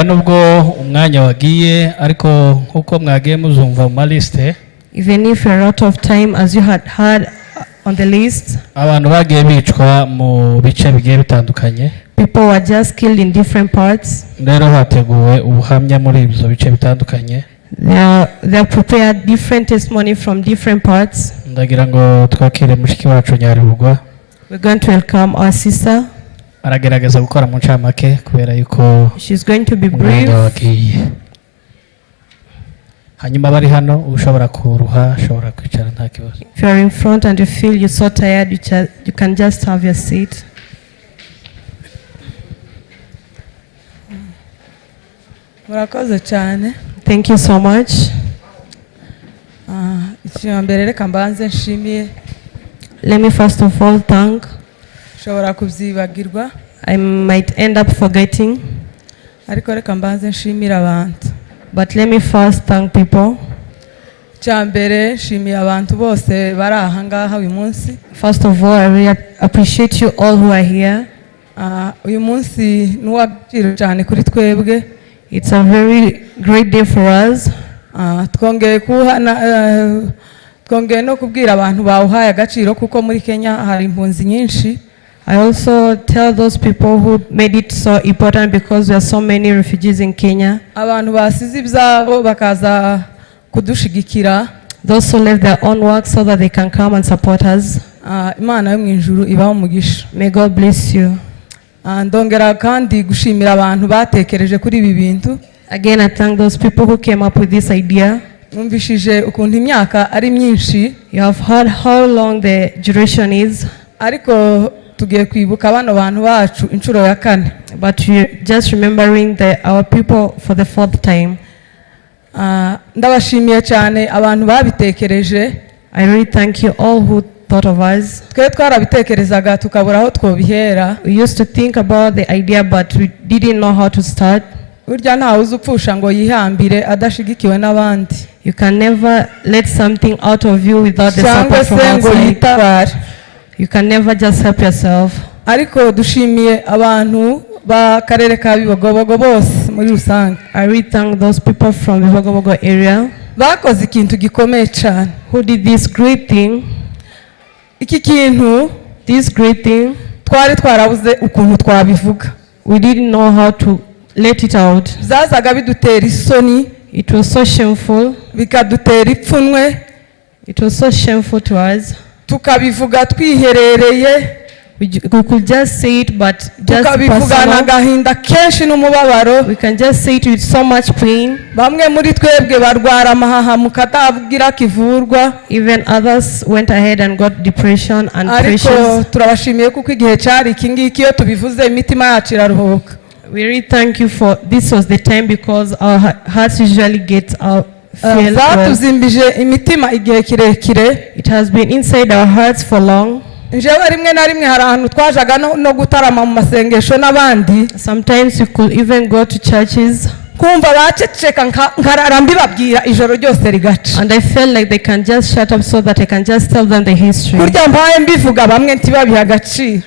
kuvuga nubwo umwanya wagiye ariko uko mwagiye muzumva mu liste, even if you're out of time as you had heard on the list, abantu bagiye bicwa mu bice bigiye bitandukanye. People were just killed in different parts. Rero hateguwe ubuhamya muri ibyo bice bitandukanye. They prepared different testimony from different parts. Ndagira ngo twakire mushiki wacu Nyaribugwa. We're going to welcome our sister. Aragerageza gukora mu ncamake kubera yuko she's going to be brief. Hanyuma bari hano ushobora kuruha, ushobora kwicara nta kibazo. If you're in front and you feel you're so tired, you can just have your seat. Murakoze cyane. Thank you so much. Icyambere reka mbanze nshimiye. Let me first of all thank. Shobora kubyibagirwa. I might end up forgetting. Ariko reka mbanze nshimira abantu. But let me first thank people. Cyambere nshimiye abantu bose bari aha ngaha uyu munsi. First of all, I really appreciate you all who are here. Uyu munsi nuwagiro cyane kuri twebwe. It's a very great day for us. Twongeye no kubwira abantu bawuhaye agaciro kuko muri Kenya hari impunzi nyinshi. I also tell those people who made it so important because there are so many refugees in Kenya. Abantu basize ibyabo bakaza kudushigikira. Those who left their own work so that they can come and support us. Imana yo mu ijuru ibaho umugisha. May God bless you. Ndongera kandi gushimira abantu batekereje kuri ibi bintu. Again, I thank those people who came up with this idea. Numvishije ukuntu imyaka ari myinshi. You have heard how long the duration is. Ariko tugiye kwibuka bano bantu bacu inshuro ya 4. But we just remembering our people for the 4th time. Ndabashimiye cyane abantu babitekereje. I really thank you all who thought of us. Twe twarabitekerezaga tukabura aho twobihera. We used to think about the idea but we didn't know how to start. Urya nta uzupfusha ngo yihambire adashigikiwe n'abandi. You can never let something out of you without the support from outside. You can never just help yourself. Ariko dushimiye abantu ba karere ka Bibogobogo bose muri rusange. I really thank those people from Bibogobogo area. Bakoze ikintu gikomeye cyane. Who did this great thing? Iki kintu, this great thing, twari twarabuze ukuntu twabivuga. We didn't know how to let it out. Zazaga bidutera isoni. It was so shameful. Bikadutera ipfunwe. It was so shameful to us. Tukabivuga twiherereye. We could just say it but just tukabivugana gahinda kenshi n'umubabaro. We can just say it with so much pain. Bamwe muri twebwe barwara amahahamu katavugira kivurwa. Even others went ahead and got depression and pressures. Ariko turabashimiye kuko igihe cyari kingiki iyo tubivuze imitima yacu iraruhuka. We really thank you for this was the time because our hearts usually get out. Zatuzimbije imitima igihe kirekire. It has been inside our hearts for long. Njewe rimwe na rimwe hari ahantu twajaga no gutarama mu masengesho n'abandi. Sometimes we could even go to churches. Kumva baceceka nkarara mbibabwira ijoro ryose rigaca. And I felt like they can just shut up so that I can just tell them the history. Kurya mbaye mbivuga bamwe ntibabiha agaciro.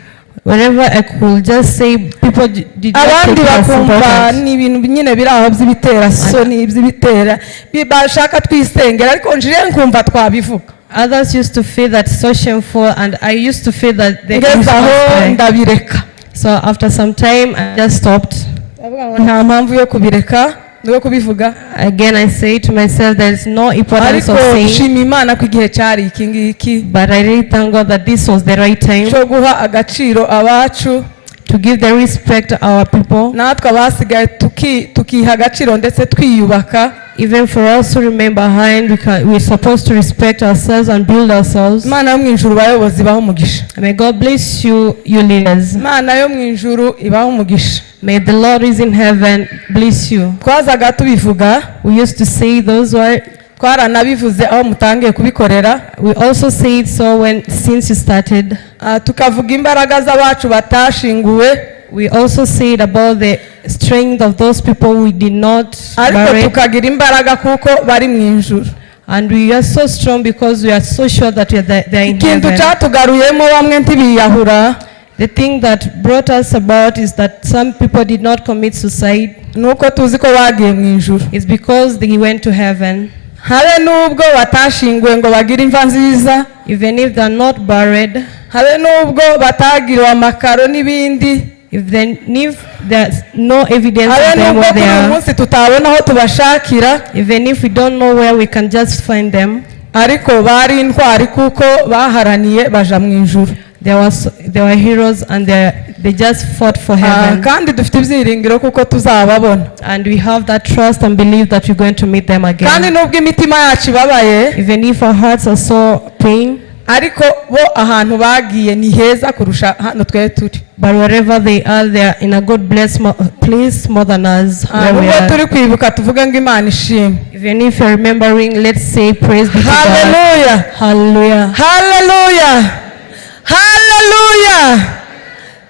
Whenever I could just say people did not take it as important. Ni ibintu nyine biraho by'ibitera soni by'ibitera bibashaka twisengera ariko njire nkumva twabivuga. Others used to feel that so shameful and I used to feel that they ndabireka. So after some time I just stopped. Nta mpamvu yo kubireka no kubivuga. Again I say to myself there is no importance of saying. Shima Imana ku gihe cyari ikingiki. But I really thank God that this was the right time. Cyo guha agaciro abacu. To give the respect to our people. Natwe abasigaye tukiha agaciro ndetse twiyubaka. Even for us to remain behind, we're supposed to respect ourselves and build ourselves. Imana yo mu ijuru bayobozi baho umugisha. May God bless you leaders. Imana yo mu ijuru ibaho umugisha. May the Lord is in heaven bless you. Twazaga tubivuga. We used to say those were twaranabivuze aho mutangiye kubikorera. We also say it so since you started. Tukavuga imbaraga z'abacu batashinguwe. We also said about the strength of those people we did not bury. Tukagira imbaraga kuko bari mu ijuru. And we are so strong because we are so sure that they are in heaven. Ikintu cyatugaruyemo bamwe ntibiyahura. The thing that brought us about is that some people did not commit suicide. nuko tuzi ko bagiye mu ijuru. It's because they went to heaven. Habe nubwo batashinguwe ngo bagire imva nziza, Even if they're not buried, habe nubwo batagiriwe amakaro n'ibindi, if there's no evidence habe of them nubwo where they kuri uyu are, munsi tutabona aho tubashakira, even if we don't know where we can just find them, ariko bari intwari kuko baharaniye baja mu ijuru. they were heroes and they just fought for heaven. Kandi dufite ibyiringiro kuko tuzababona. And we have that trust and belief that we're going to meet them Kandi again. nubwo imitima yacu ibabaye, Even if our hearts are so pain, ariko bo ahantu bagiye ni heza kurusha hano twe turi. but wherever they are in a good place more than us where we Nubwo are. turi kwibuka tuvuge ngo Imana ishimwe. Even if you're remembering, let's say praise be to God. Hallelujah. Hallelujah. Hallelujah. Hallelujah.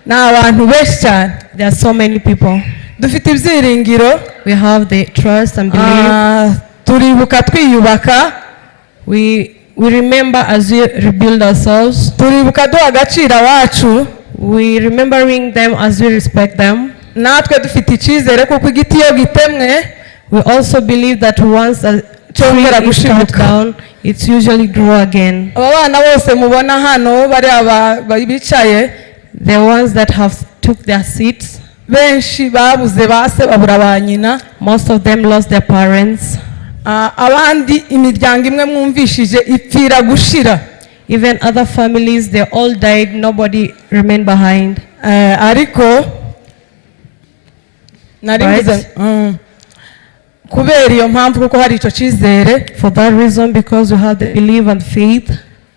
Ni abantu benshi cyane. There are so many people. Dufite ibyiringiro. We have the trust and belief. Turibuka twiyubaka. We remember as we rebuild ourselves. Turibuka duha agaciro abacu. We remembering them as we respect them. Natwe dufite icyizere kuko igiti iyo gitemwe. We also believe that once a tree is cut down, it's usually grow again. Aba bana bose mubona hano bari bicaye. The ones that have took their seats, benshi babuze base babura ba nyina. most of them lost their parents. Abandi imiryango imwe mwumvishije ipfira gushira. Even other families, they all died, nobody remained behind. Ariko narivuze kubera iyo mpamvu kuko hari icyo cyizere. For that reason, because we have the belief and faith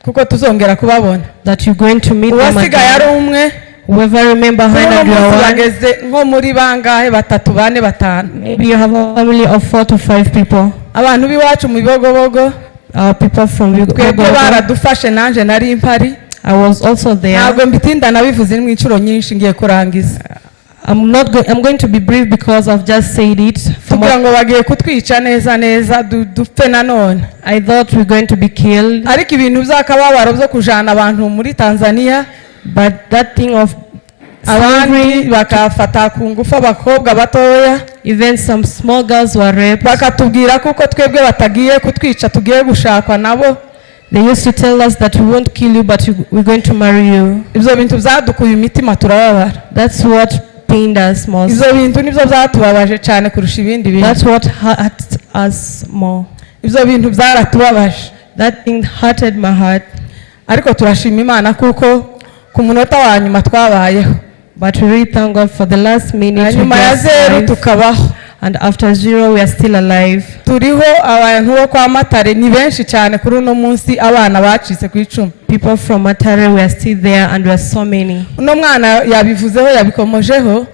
kuko tuzongera kubabona. that you're going to meet them uwasigaye ari again. umwe. Whoever remember behind and you are one. bageze nko muri bangahe, batatu, bane, batanu. Maybe you have a family of 4 to 5 people. Abantu b'iwacu mu Bibogobogo. Our people from twebwe Bibogobogo. baradufashe nanje nari impari. I was also there. Ntabwo mbitinda nabivuze mu inshuro nyinshi ngiye kurangiza. I'm going to be brief because I've just said it. Kugira ngo bagiye kutwica neza neza dupfe nanone. I thought we're going to be killed. Ariko ibintu by'akababaro byo kujana abantu muri Tanzania, but that thing of abandi bakafata ku ngufu abakobwa batoya, even some small girls were raped. Bakatubwira kuko twebwe batagiye kutwica tugiye gushakwa nabo. They used to tell us that we won't kill you but we're going to marry you. Ibyo bintu byadukuye imitima turababara. That's what pained us most. Ibyo bintu nibyo byatubabaje cyane kurusha ibindi bintu. That's what hurt us more. Ibyo bintu byaratubabaje. That thing hurted my heart. Ariko turashima Imana kuko ku munota wa nyuma twabayeho. But we really thank God for the last minute. Nyuma ya zero tukabaho. And after zero we are still alive. Turiho abantu bo kwa Matare ni benshi cyane kuri uno munsi abana bacitse ku icumi. People from Matare, we are still there and we are so many. Uno mwana yabivuzeho yabikomojeho.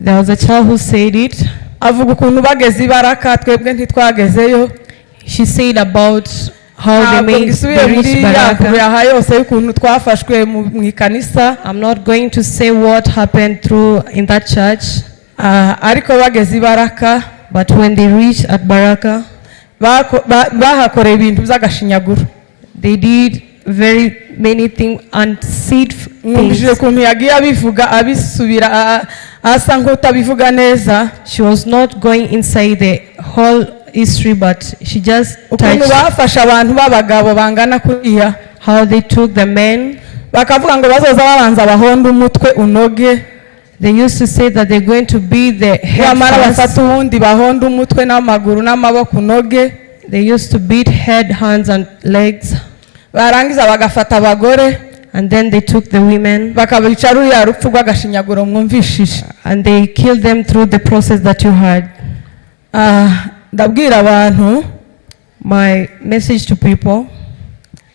There was a child who said it. Avuga ukuntu bageze ibaraka twebwe ntitwagezeyo. She said about how they reached Baraka. Yose ukuntu twafashwe mu ikanisa. I'm not going to say what happened through in that church. Ariko bageze ibaraka. But when they reached at Baraka, bahakoreye ibintu by'agashinyaguro. They did very many things and seed things. Ukuntu yagiye abivuga abisubira asa nk'utabivuga neza. She was not going inside the whole history, but she just touched bafasha abantu b'abagabo bangana kuriya. How they took the men. Bakavuga ngo bazoza babanza bahonda umutwe unoge. They used to say that they're going to be the head first. bahonda umutwe n'amaguru n'amaboko unoge. They used to beat head, hands and legs. Barangiza bagafata abagore. And then they took the women. Bakabica ruriya rupfu rw'agashinyaguro mwumvishije. And they killed them through the process that you heard. Ndabwira abantu. My message to people.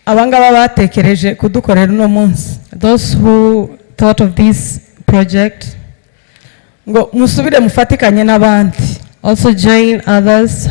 Abangaba batekereje kudukorera uno munsi. Those who thought of this project. Ngo musubire mufatikanye n'abandi. Also join others.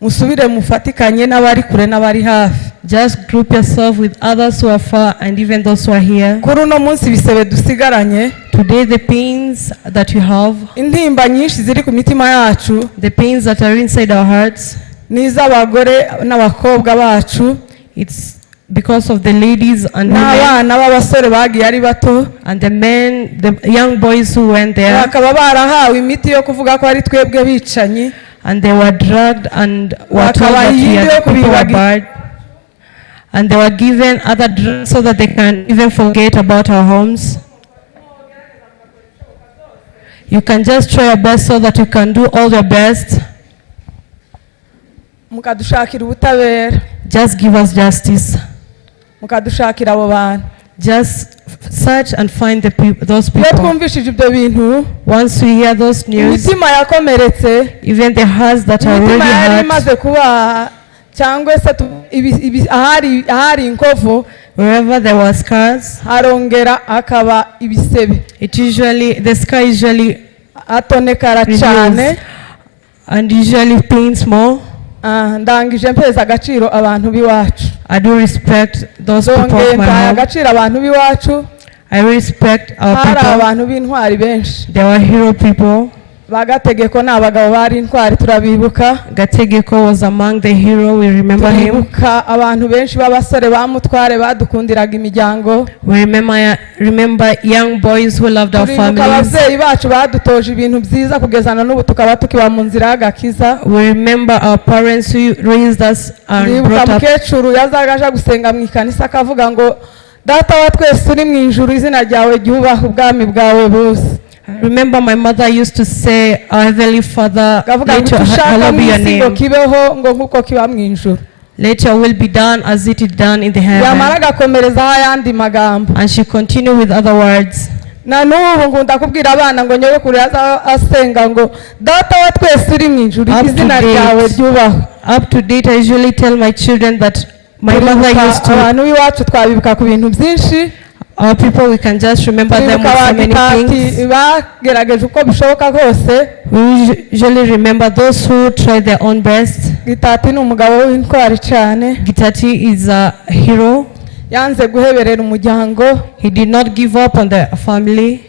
Musubire mufatikanye n'abari kure n'abari hafi. Just group yourself with others who are far and even those who are here. Kuri uno munsi bisebe dusigaranye. Today the pains that you have. Intimba nyinshi ziri ku mitima yacu. The pains that are inside our hearts. N'iz'abagore n'abakobwa bacu. It's because of the ladies and women n'abana b'abasore bagiye ari bato and the men, the young boys who went there, bakaba barahawe imiti yo kuvuga ko ari twebwe bicanyi and they were drugged and were told Bakaba that we yibyo are people were kubibagi- bad, and they were given other drugs so that they can even forget about our homes. You can just try your best so that you can do all your best. mukadushakira ubutabera Just give us justice. mukadushakira abo bantu Just search and find those iyo people. twumvishije ibyo bintu Once we hear those news, imitima yakomeretse even the hearts that are imitima already yari hurt, imaze kuba cyangwa se ahari inkovu wherever there were scars, harongera hakaba ibisebe the scar usually hatonekara cyane reveals and usually pains more. ndangije mpeza agaciro abantu b'iwacu I do respect those people zongeye of my mpaye home. agaciro abantu b'iwacu I respect our hari people. abantu b'intwari benshi They were hero people. bagategeko ni abagabo bari intwari turabibuka Gategeko was among the hero. We remember him. turibuka abantu benshi b'abasore ba mutware badukundiraga imiryango We remember young boys who loved our turibuka families. ababyeyi bacu badutoje ibintu byiza kugezana n'ubu tukaba tukiba mu nzira y'agakiza We remember our parents who raised us and turibuka brought up. mukecuru yazaga aja gusenga mu ikanisa akavuga ngo data wa twese uri mu ijuru izina ryawe ryubahe ubwami bwawe buze Remember my mother used to say, our Heavenly Father, akavuga ngo let your, icyo ushaka hallowed mu be your isi ngo name. kibeho ngo nk'uko kiba mu ijuru Let your will be done as it is done in the yamara heaven. agakomerezaho ayandi magambo And she continued with other words. na n'ubu ngunda kubwira abana ngo nyogokuru asenga ngo data wa twese uri mu ijuru Up to izina date. ryawe ryubahwe Up to date, I usually tell my children that my mother Turibuka used to. abantu b'iwacu twabibuka ku bintu byinshi Our people, we can just remember them turibuka with so many abadipati things. bagerageje uko bishoboka kose We usually remember those who try their own best. gitati ni umugabo w'intwari cyane Gitati is a hero. yanze guheberera umuryango He did not give up on the family.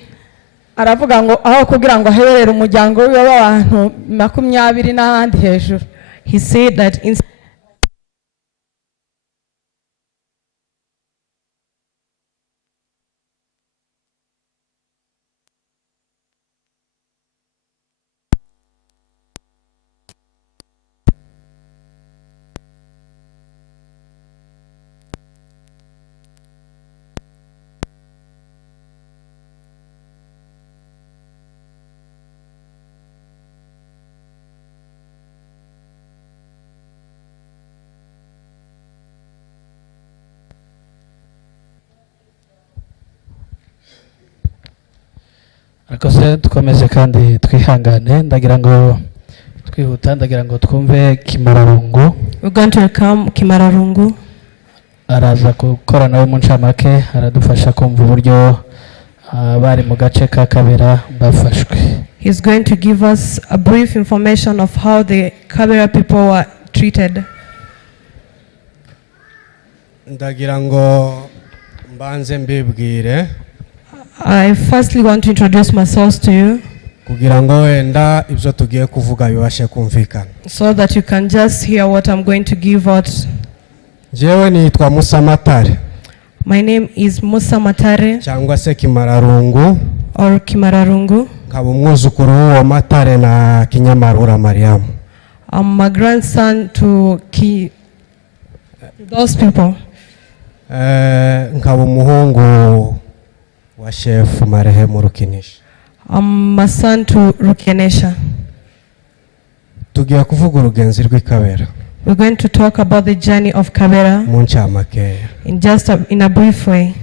aravuga ngo aho kugira ngo aheberere umuryango we w'abantu 20 n'ahandi hejuru He said that ariko se dukomeze kandi twihangane ndagira ngo twihuta ndagira ngo twumve Kimararungu we're going to welcome Kimararungu. araza gukora nawe mu ncamake aradufasha kumva uburyo bari mu gace ka Kabera bafashwe. He's going to give us a brief information of how the Kabera people were treated. ndagira ngo mbanze mbibwire I firstly want to introduce myself to you kugira ngo wenda ibyo tugiye kuvuga bibashe kumvikana. so that you can just hear what I'm going to give out. Jewe nitwa Musa Matare My name is Musa Matare cyangwa se Kimararungu, or Kimararungu. nkaba umwuzukuru w'uwo Matare na Kinyamarura Mariyamu. I'm a grandson to those people. Nkaba umuhungu wa chef marehemu Rukinisha. I'm a son to Rukenesha. Tugiye kuvuga urugenzi rw'Ikabera We're going to talk about the journey of Kabera mu ncamake. in a brief way.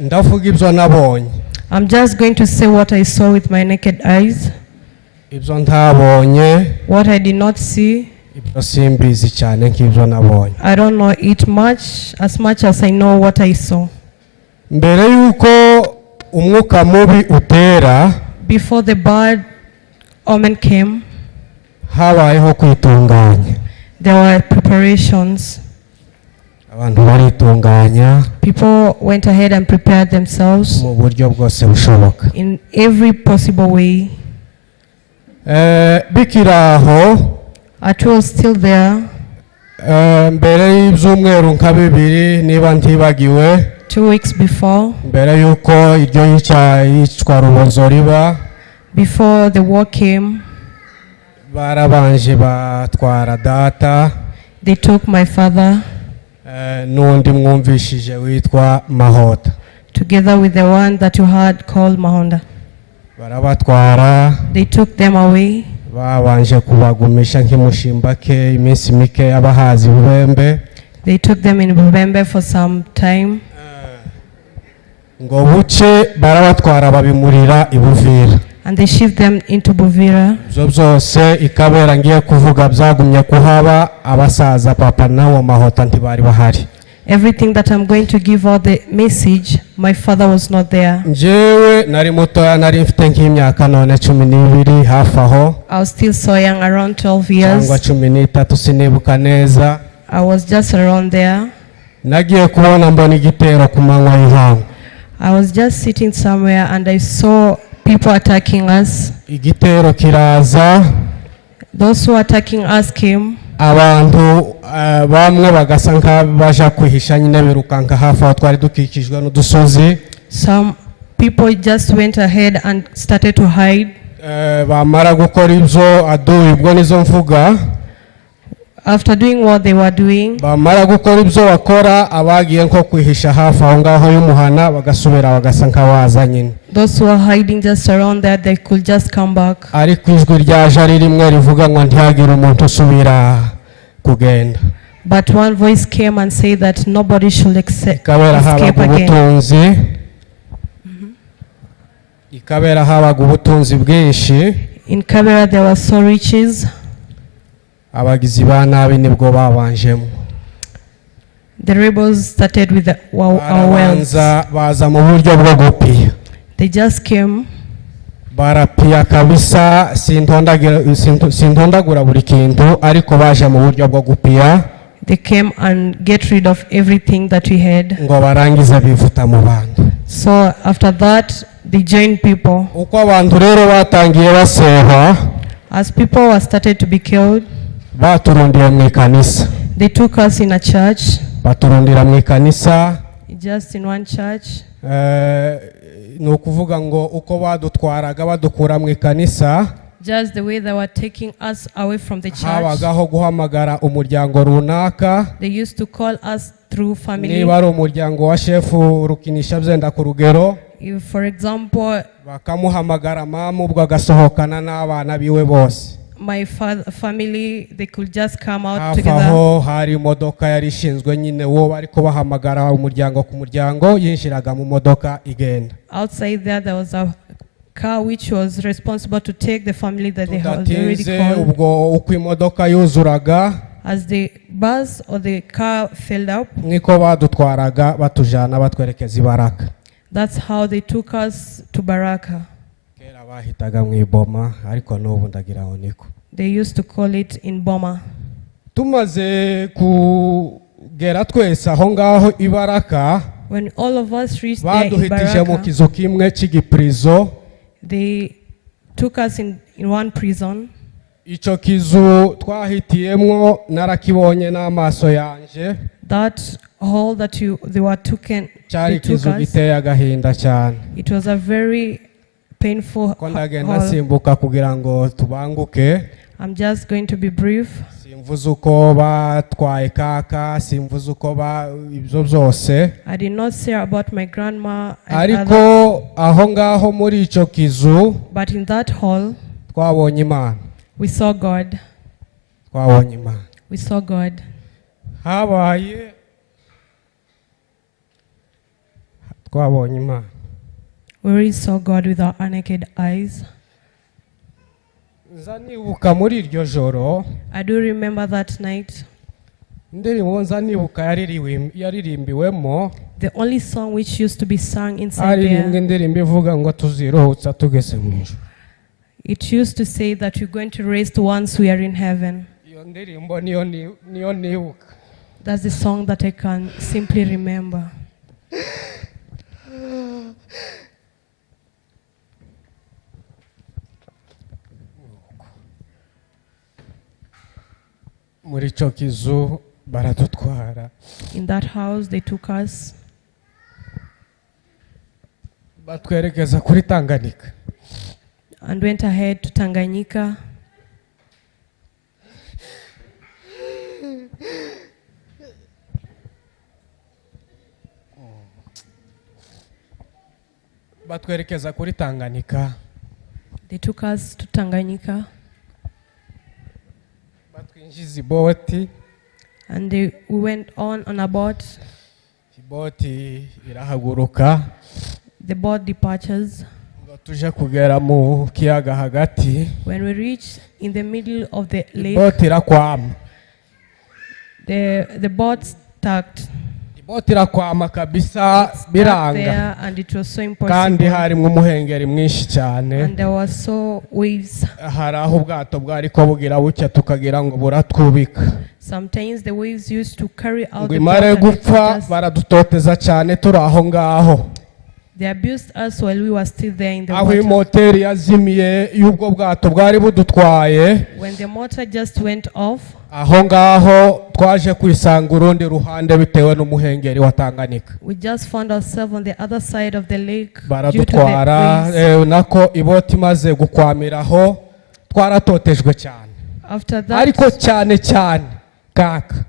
Ndavuga ibyo nabonye. I'm just going to say what I saw with my naked eyes. Ibyo ntabonye, What I did not see, ibyo simbizi cyane nk'ibyo nabonye. I don't know it as much as I know what I saw. Mbere yuko umwuka mubi utera, Before the bad omen came, habayeho kwitunganya. there were preparations. Abantu baritunganya People went ahead and prepared themselves mu buryo bwose bushoboka. in every possible way. Bikiraho At was still there. mbere y'ibyumweru nka bibiri niba ntibagiwe 2 weeks before, mbere yuko iryo yicwa rubozo riba before the war came, barabanje batwara data they took my father n'undi mwumvishije witwa Mahota together with the one that you had called Mahonda. barabatwara They took them away. babanje kubagumisha nk'imushimba ke iminsi mike abahazi Bubembe. They took them in Bubembe for some time. ngo buce barabatwara babimurira i Buvira. And they shipped them into Buvira. Ibyo byose ikabera ngiye kuvuga byagumye kuhaba abasaza papa nawo Mahota ntibari bahari. Everything that I'm going to give out the message, my father was not there. Njyewe nari mutoya nari mfite nk'imyaka none 12 hafi aho. I was still so young, around 12 cyangwa years. 13 sinibuka neza. I was just around there. Nagiye kubona mbona igitero ku manywa y'ihangu. I was just sitting somewhere and I saw people attacking us. Igitero kiraza. Those who were attacking us came. Abantu bamwe bagasa nk'abaje kwihisha nyine birukanka hafi aho twari dukikijwe n'udusozi. Some people just went ahead and started to hide. Bamara gukora ibyo aduye ubwo nizo mvuga. After doing what they were doing, bamara gukora ibyo bakora abagiye nko kwihisha hafi aho ngaho y'umuhana bagasubira bagasa nk'abaza nyine. those who are hiding just around there, they could just come back. Ariko ijwi ryaje ari rimwe rivuga ngo ntihagire umuntu usubira kugenda. But one voice came and said that nobody should Ikabera escape habaga again. ubutunzi. Ikabera habaga ubutunzi bwinshi. In Kabera there were so riches. Abagizi ba nabi nibwo babanjemo. The rebels started with our wealth. Baza mu buryo bwo gupiya. They just came. Barapiya kabisa sintondagura buri kintu ariko baje mu buryo bwo gupiya. They came and get rid of everything that we had. Ngo barangiza bivuta mu bantu. So after that, they joined people. Uko abantu rero batangiye baseha. As people were started to be killed, baturundiye mu ikanisa. they took us in a church. Baturundira mu ikanisa. Just in one church. Ni ukuvuga ngo uko badutwaraga badukura mu ikanisa. Just the way they were taking us away from the church. Habagaho guhamagara umuryango runaka. They used to call us through family. Niba ari umuryango wa shefu rukinisha byenda ku rugero. If, for example, bakamuhamagara mama ubwo agasohokana n'abana biwe bose. My family, they could just come out together. Aho hari imodoka yari ishinzwe nyine wo bariko bahamagara umuryango ku muryango yinjiraga mu modoka igenda. Outside there was a car which was responsible to take the family that they had already called. Ubwo uko imodoka yuzuraga. As the bus or the car filled up, niko badutwaraga batujana batwerekeza ibaraka. That's how they took us to Baraka. Kera bahitaga mu iboma ariko n'ubu ndagiraho niko. They used to call it in Boma. Tumaze kugera twese aho ngaho ibaraka. When all of us reached there in baduhitije mu Baraka, kizu kimwe cy'igiprizo. they took us in one prison. Ico kizu twahitiyemwo narakibonye n'amaso yanje. That hall that they were taken, cyari kizu giteye agahinda cyane. It was a very painful ko ndagenda hall. simbuka kugira ngo tubanguke. I'm just going to be brief. Simvuze uko batwaye kaka, simvuze uko ibyo byose. I did not say about my grandma and ariko others, aho ngaho muri ico kizu but in that hall twabonye Imana. we saw God. Twabonye Imana. We saw God. Habaye twabonye Imana. We really saw God with our naked eyes. Nzanibuka muri iryo joro. I do remember that night. Indirimbo nzanibuka yaririmbiwemo. The only song which used to be sung inside ari there. indirimbo ivuga ngo tuziruhutsa tugeze mu ijuru. It used to say that we're going to rest once we are in heaven. Iyo ndirimbo niyo nibuka. That's the song that I can simply remember. Muri ico kizu baradutwara In that house, they took us batwerekeza kuri Tanganyika. and went ahead to Tanganyika. Batwerekeza kuri Tanganyika. They took us to Tanganyika Batwinjiza iboti. and we went on a boat. Iboti irahaguruka. The boat departures. Ngo tuje kugera mu kiyaga hagati. When we reached in the middle of the lake, Iboti irakwama. the boat stuck. Iboti irakwama kabisa biranga. There, and it was so Kandi impossible. harimo umuhengeri mwinshi cyane. And there were so waves. Hari aho ubwato bwari ko bugira bucya tukagira ngo buratwubika. Sometimes the waves used to carry out Ngo the imare boat and gupfa lift us. baradutoteza cyane turi aho ngaho. They abused us while we were still there in the Aho water. imoteri yazimiye y'ubwo bwato bwari budutwaye. When the motor just went off, Aho ngaho twaje kwisanga urundi ruhande bitewe n'umuhengeri wa Tanganyika. we just found ourselves on the other side of the lake due to the Baradutwara waves. nako iboti imaze gukwamiraho twaratotejwe cyane. After Ariko that, cyane kaka.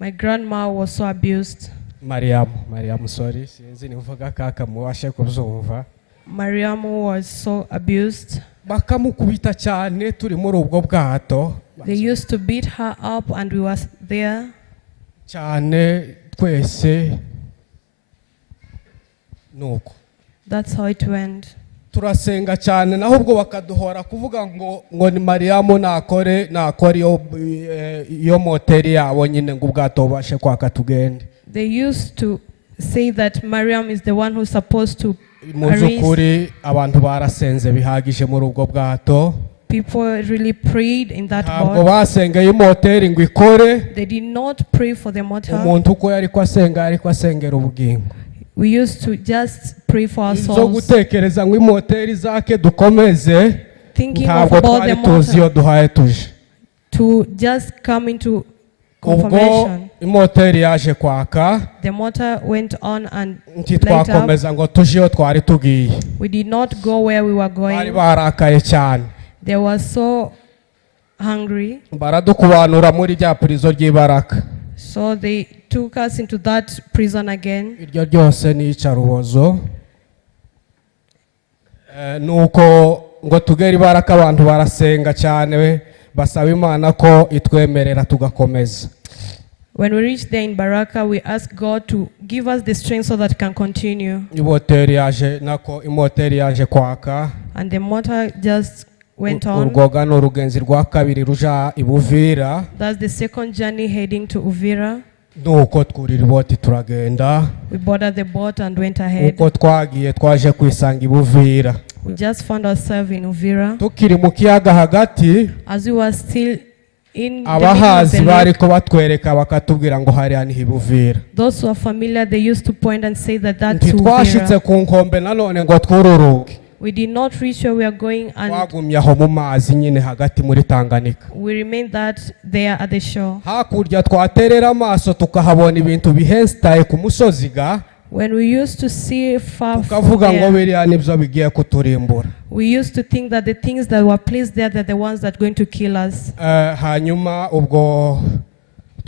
my grandma was so abused. Mariyamu sorry sinzi nivuga kaka mubashe kubyumva. MARIYAMU was so abused. Bakamukubita cyane turi muri ubwo bwato. They used to beat her up and we were there. Cyane twese nuko. That's how it went. Turasenga cyane naho ubwo bakaduhora kuvuga ngo ni Mariyamu nakore iyo moteri yabo nyine ngo ubwato bubashe kwaka tugende. They used to say that MARIYAMU is the one who's supposed to Mu by'ukuri abantu barasenze bihagije muri ubwo bwato. People really prayed in that Ntabwo boat. basengeye moteri ngo ikore. They did not pray for the motor. Umuntu uko yari ko asenga ariko asengera ubugingo. We used to just pray for our Zo souls, gutekereza ngo imoteri zake dukomeze thinking of ntabwo about the twari tuzi iyo motor, duhaye tuje. to just come into Ubwo confirmation. imoteri yaje kwaka The motor went on and light up. ntitwakomeza ngo tuje iyo twari tugiye. We did not go where we were Bari going. barakaye cyane. They were so hungry, Baradukubanura muri rya purizo ry'ibaraka. so they took us into that prison again. Iryo ryose ni iyicarubozo. Nuko ngo tugere ibaraka abantu barasenga cyane basaba Imana ko itwemerera tugakomeza. When we reached there in Baraka, we asked God to give us the strength so that we can continue. Imoteri yaje kwaka. And the motor just went on. Urwoga ni urugenzi rwa kabiri ruja i Buvira. That's the second journey heading to Uvira. Nuko twurira iboti turagenda. We boarded the boat and went ahead. Uko twagiye twaje kwisanga i Buvira. We just found ourselves in Uvira. Tukiri mu kiyaga hagati. As we were still in the middle of Abahazi the bari lake, ko batwereka bakatubwira ngo hariya ni i Buvira. those who are familiar, they used to point and say that that's Ntitwashitse Uvira. ku nkombe nanone ngo twururuke. We did not reach where we are going, and Twagumye aho mu mazi nyine hagati muri Tanganyika. we remained there at the shore. Hakurya twaterera amaso tukahabona ibintu bihestaye ku musozi ga. When we used to see far from Tukavuga ngo there, biriya nibyo bigiye kuturimbura. we used to think that the things that were placed there, they're the ones that are going to kill us. Hanyuma ubwo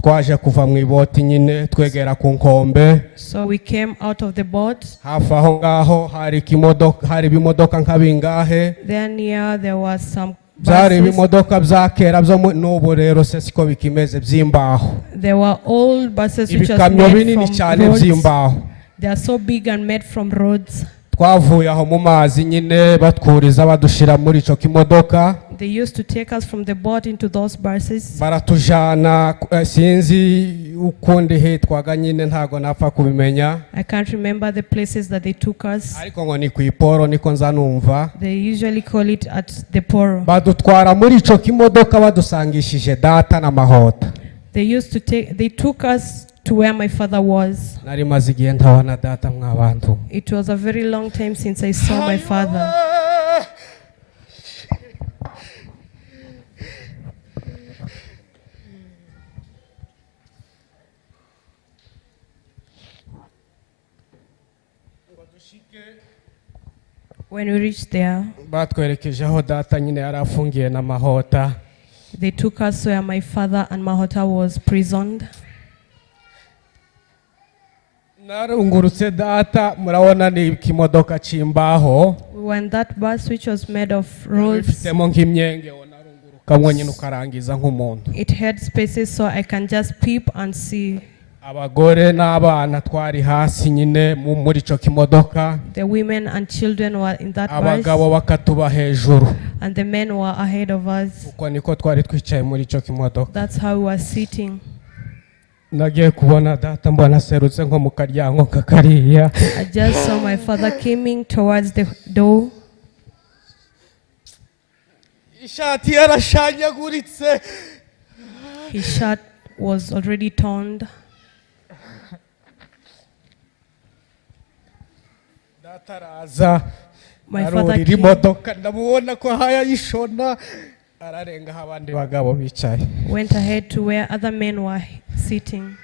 twaje kuva mu iboti nyine twegera ku nkombe. So we came out of the boat. Hafi aho ngaho hari ibimodoka nka bingahe. There near, there was some Byari buses. ibimodoka bya kera byo n'ubu rero se siko bikimeze by'imbaho. There were old buses which are Ibikamyo made binini from cyane roads. by'imbaho. They are so big and made from roads. Twavuye aho mu mazi nyine batwuriza badushira muri ico kimodoka. They used to take us from the boat into those buses. Baratujana sinzi ukundi hitwaga nyine ntago napfa kubimenya. I can't remember the places that they took us. Ariko ngo ni ku iporo niko nza numva. They usually call it at the Poro. Badutwara muri ico kimodoka badusangishije data na mahota. They took us to where my father was. Nari maze igihe ntabona data mwabantu. It was a very long time since I saw my father. When we reached there, batwerekeje aho data nyine yari afungiye na Mahota. they took us where my father and Mahota was prisoned. Narungurutse data, murabona ni kimodoka chimbaho. We were in that bus which was made of rolls. Ifitemo nk'imyenge narunguruka mwonyine ukarangiza nk'umuntu. It had spaces so I can just peep and see. Abagore n'abana twari hasi nyine muri ico kimodoka. The women and children were in that bus. Abagabo bakatuba hejuru. And the men were ahead of us. Uko niko twari twicaye muri ico kimodoka. That's how we were sitting. Nagiye kubona data mbona serutse nko mu karyango kakariya. I just saw my father coming towards the door. Ishati yarashanyaguritse. His shirt was already torn. Dataraza. My father Aruri came, imodoka ndamubona ko haya yishona. Ararenga abandi bagabo bicaye. went ahead to where other men were sitting.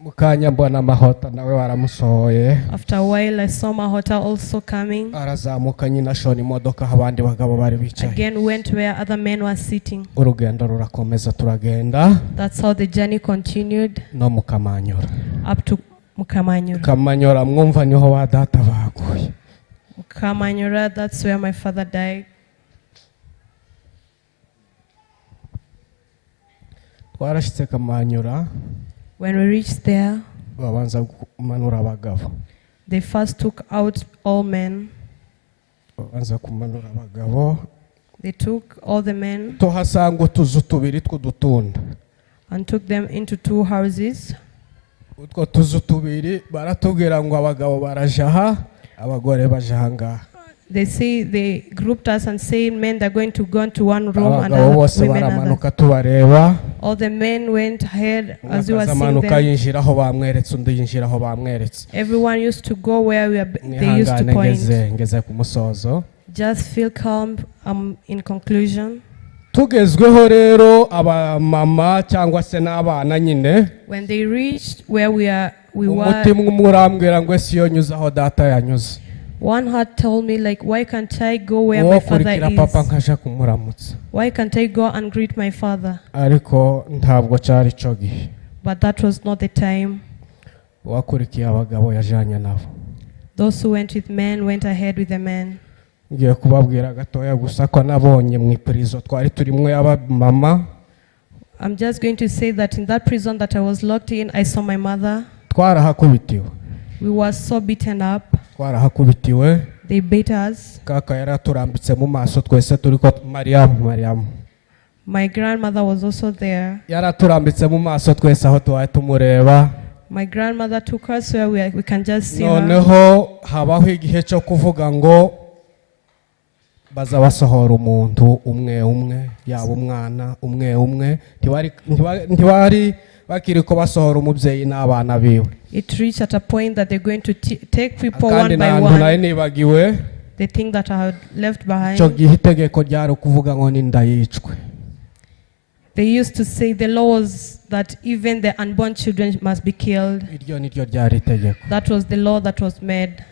Mukanya mbona Mahota nawe waramusohoye. After a while, I saw Mahota also coming. Arazamuka nyina ashona imodoka abandi bagabo bari bicaye. Again went where other men were sitting. Urugendo rurakomeza turagenda. That's how the journey continued No mukamanyura. up to Mukamanyura. Kamanyura mwumva niho wa data baguye. Mukamanyura, that's where my father died. Twarashitse Kamanyura. When we reached there, Babanza kumanura abagabo. they first took out all men. Babanza kumanura abagabo. They took all the men Tuhasanga utuzu tubiri tw'udutunda. and took them into 2 houses. Utwo tuzu tubiri baratubwira ngo abagabo barajaha, abagore bajaha ngaha. They grouped us and said men they're going to go into one room and Abagabo bose women baramanuka other. tubareba. All the men went ahead as we were seeing Amanuka them. yinjira aho bamweretse undi yinjira aho bamweretse. Everyone used to go where they used to Nihangane point. ngeze ku musozo. Just feel calm. In conclusion, Tugezweho rero abamama cyangwa se n'abana nyine. when they reached where we were, Umutima umurambwira ngo siyo nyuze aho data yanyuze. one heart told me like, why can't I go where my father Kurikira papa is? nkaja kumuramutsa. Why can't I go and greet my father? Ariko ntabwo cyari cyo gihe. But that was not the time. Wakurikiye abagabo yajanye nabo. Those who went with men went ahead with the men. Ngiye kubabwira gatoya gusa ko nabonye mu prison twari turimwe y'abamama. I'm just going to say that in that prison that I was locked in, I saw my mother. Twarahakubitiwe. We were so beaten up. Twarahakubitiwe. They beat us. Kaka yaraturambitse mu maso twese turiko Mariyamu. My grandmother was also there. Yaraturambitse mu maso twese aho tuwaye tumureba. My grandmother took us where we can just see her. Noneho habaho igihe cyo kuvuga ngo baza basohora umuntu umwe umwe, yaba umwana umwe umwe. Ntiwari bakiri ko basohora umubyeyi n'abana biwe. It reached at a point that they're going to take people Kandi one by nantu nayo one. nibagiwe. The thing that I had left behind. Cyo gihe itegeko ryari kuvuga ngo ninda yicwe. They used to say the law was that even the unborn children must be killed. Iryo niryo ryari itegeko. That was the law that was made.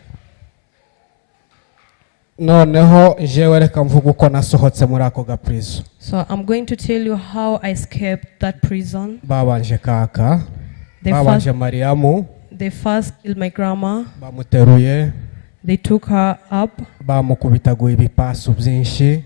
Noneho jewe reka mvuga uko nasohotse muri ako gaprizo. So I'm going to tell you how I escaped that prison. Babanje kaka. They Babanje Mariyamu. They first killed my grandma. Bamuteruye. They took her up. Bamukubitaguye ibipasu byinshi.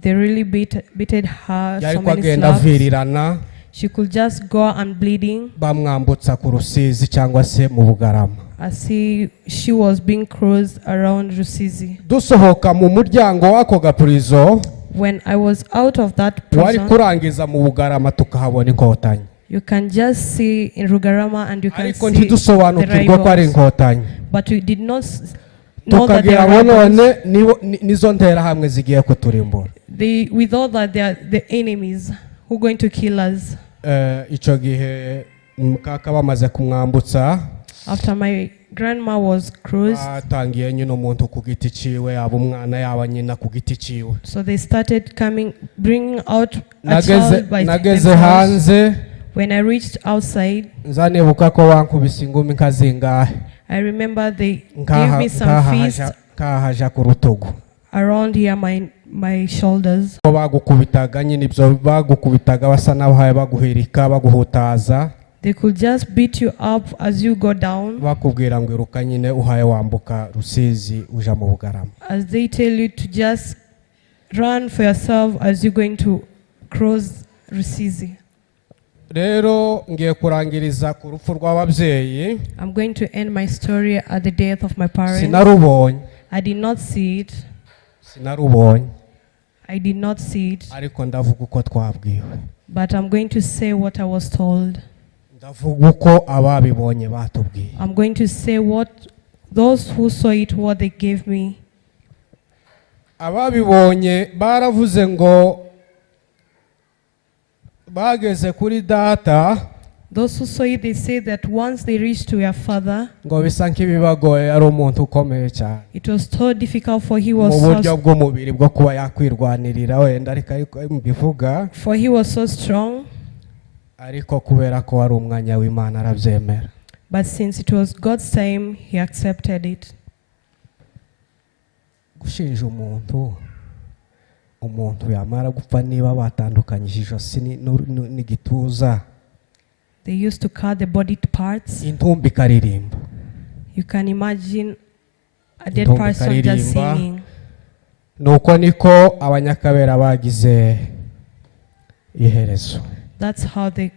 They really beated her Yari so many kwagenda slaps. avirirana. She could just go and bleeding. Bamwambutsa ku Rusizi cyangwa se mu Bugarama. As she was being cruised around Rusizi. Dusohoka mu muryango wako gaprizo. When I was out of that Wari prison, kurangiza mu Bugarama tukahabona inkotanyi. you can just see in Rugarama and you can Ariko see the ntidusobanukirwa ko ari rivals. inkotanyi. But we did not know that they Tukagira are ngo rebels. none nizo ntera hamwe zigiye kuturimbura. We thought that they are the enemies who are going to kill us. Icyo gihe kaka bamaze kumwambutsa. After my grandma was cruised, batangiye nyine umuntu ku giti ciwe, yaba umwana yaba nyina ku giti ciwe. so they started bringing out a child by Nageze themselves. hanze. When I reached outside, nzanibuka ko bankubise ingumi nkazingahe. I remember they gave me some feast kahaja ku rutugu around here, my shoulders. bagukubitaga nyine ibyo bagukubitaga basa n'abahaye baguhirika baguhutaza. They could just beat you up as you go down. bakubwira ngo iruka nyine uhaye wambuka Rusizi uja mu Bugarama. As they tell you to just run for yourself as you're going to cross Rusizi. Rero ngiye kurangiriza ku rupfu rw'ababyeyi. I'm going to end my story at the death of my parents. Sinarubonye. I did not see it. Sinarubonye. I did not see it. Ariko ndavuga uko twabwiwe. But I'm going to say what I was told. Ndavuga uko ababibonye batubwiye. I'm going to say what those who saw it, what they gave me. Ababibonye baravuze ngo bageze kuri data. Those who saw it, they say that once they reached to your father, ngo bisa nk'ibibagoye ari umuntu ukomeye cyane. it was so difficult for he was mu buryo so, bw'umubiri bwo kuba yakwirwanirira wenda ariko mbivuga. for he was so strong. Ariko kubera ko ari umwanya w'Imana arabyemera. But since it was God's time, he accepted it. Gushinja umuntu yamara gupfa niba batandukanyije ijosi n'igituza. They used to cut the body parts. Intumbi ikaririmba. You can imagine a dead person just singing. Nuko niko abanyakabera bagize iherezo. That's how those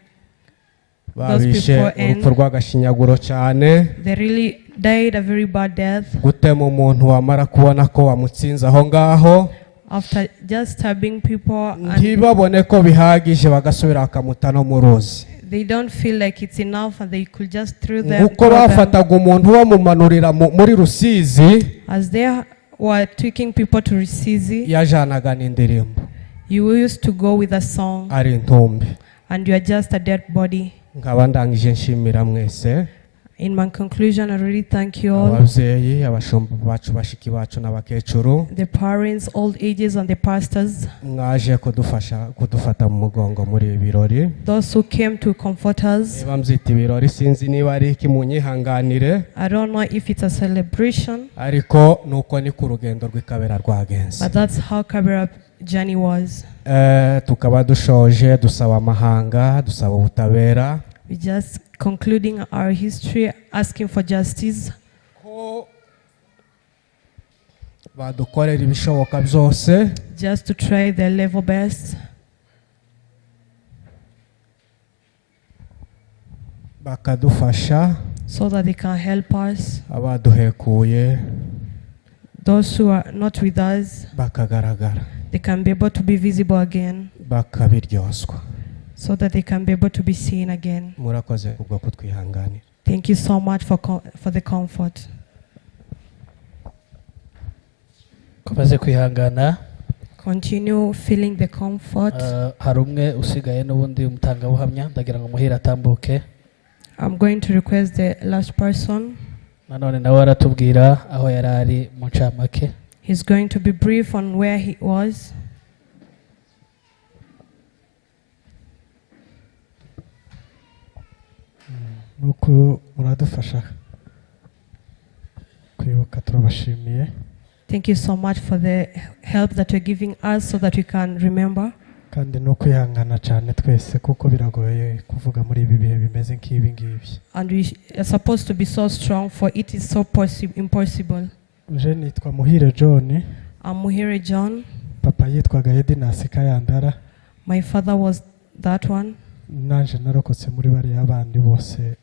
babishe people end. urupfu rw'agashinyaguro cyane. They really died a very bad death. Gutema umuntu wamara kubona ko wamutsinze aho ngaho. After just stabbing people, and ntibabone ko bihagije bagasubira bakamuta no mu ruzi. they don't feel like it's enough and they could just throw them. Uko bafataga umuntu bamumanurira muri Rusizi. As they were taking people to Rusizi, yajanaga n'indirimbo. you used to go with a song. Ari intumbi. And you are just a dead body. Nkaba ndangije nshimira mwese. In my conclusion, I really thank you all. Ababyeyi, abashumba bacu, bashiki bacu n'abakecuru. The parents, old ages, and the pastors. Mwaje kudufata mu mugongo muri ibirori. Those who came to comfort us. Niba mzita ibirori sinzi niba ari iki munyihanganire. I don't know if it's a celebration. Ariko nuko ni ku rugendo rw'ikabera rwagenze. But that's how Kabera journey was. Tukaba dushoje dusaba amahanga, dusaba ubutabera. We just concluding our history, asking for justice. Ko badukorera ibishoboka byose. Just to try their level best. Bakadufasha. So that they can help us. Abaduhekuye. Those who are not with us. Bakagaragara. They can be able to be visible again. Bakabiryoswa. So that they can be able to be seen again. Murakoze kubwo kutwihanganira. Thank you so much for the comfort. Komeze kwihangana. Continue feeling the comfort. Hari umwe usigaye n'ubundi umutangabuhamya ndagira ngo muhira atambuke. I'm going to request the last person. Nanone nawe aratubwira aho yari ari mu ncamake. He's going to be brief on where he was. Nuko muradufasha kwibuka turabashimiye. Thank you so much for the help that you're giving us so that we can remember. Kandi no kwihangana cyane twese kuko biragoye kuvuga muri ibi bihe bimeze nk'ibi ngibi. And we are supposed to be so strong, for it is so impossible. Je nitwa Muhire John. I'm Muhire John. Papa yitwaga Edinasi Kayandara. My father was that one. Nanje narokotse muri bari abandi bose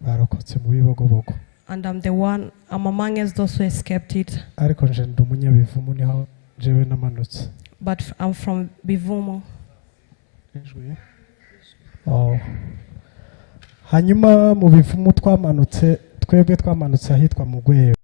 barokotse mu bibogobogo. And I'm among us those who escaped it. Ariko nje ndi umunyabivumu niho jewe namanutse. But I'm from Bivumo. Oh. Hanyuma mu bivumu twebwe twamanutse ahitwa mu Gwewe.